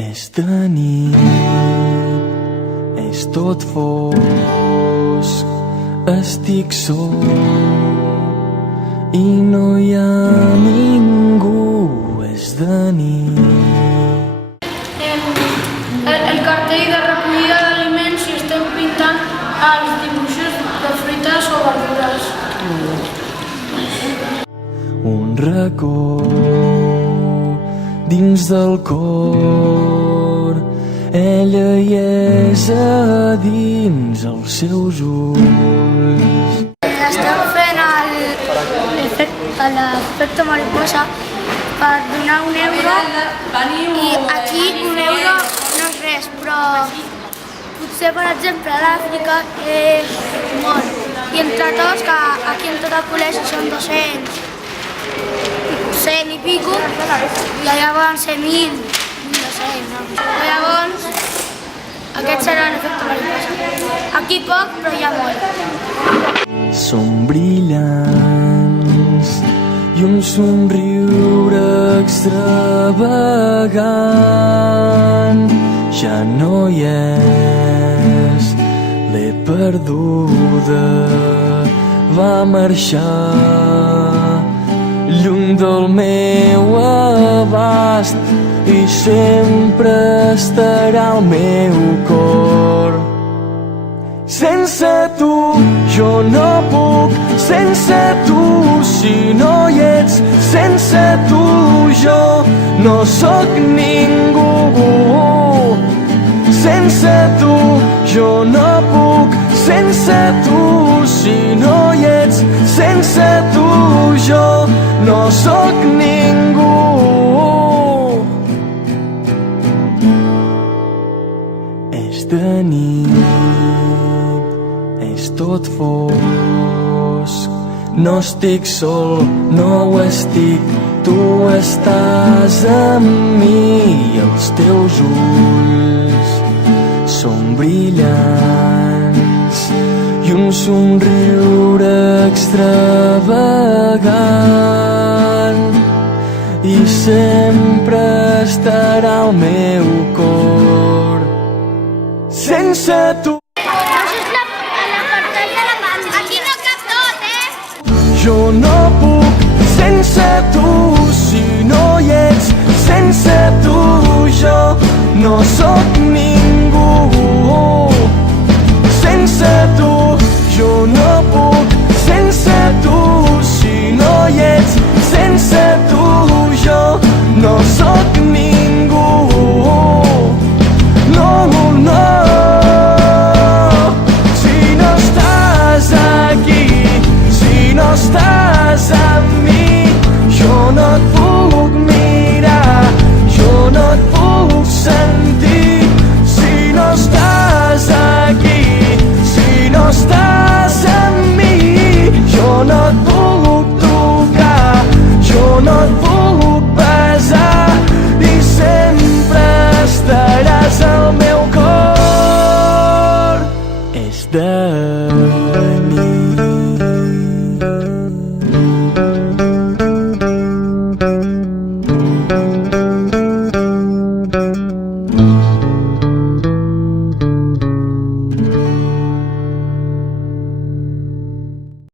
És de nit, és tot fosc, estic sol i no hi ha ningú, és de nit. El cartell de recollida d'aliments i estem pintant els dibuixos de fruites o verdures. Un racó dins del cor, ella hi és a dins els seus ulls. Estem fent l'efecte mariposa per donar €1 i aquí €1 no és res, però potser per exemple a l'Àfrica és molt. I entre tots, que aquí en tot el col·legi són 200, 100 i pico, i llavors 100.000, 1.200. Llavors, aquest serà l'efecte mariposa. Aquí poc, però hi ha molt. Són brillants i un somriure extravagant ja no hi és, l'he perduda, va marxar lluny del meu abast i sempre estarà al meu cor. Sense tu jo no puc, sense tu si no hi ets, sense tu jo no sóc ningú. Sense tu jo no puc, sense tu si no hi ets, sense tu jo no sóc ningú. És de nit, és tot fosc, no estic sol, no ho estic, tu estàs amb mi i els teus ulls són brillants i un somriure extravagant i sempre estarà al meu cor. Sense tu Això és la pantalla de la panxa. Aquí no cap tot, jo no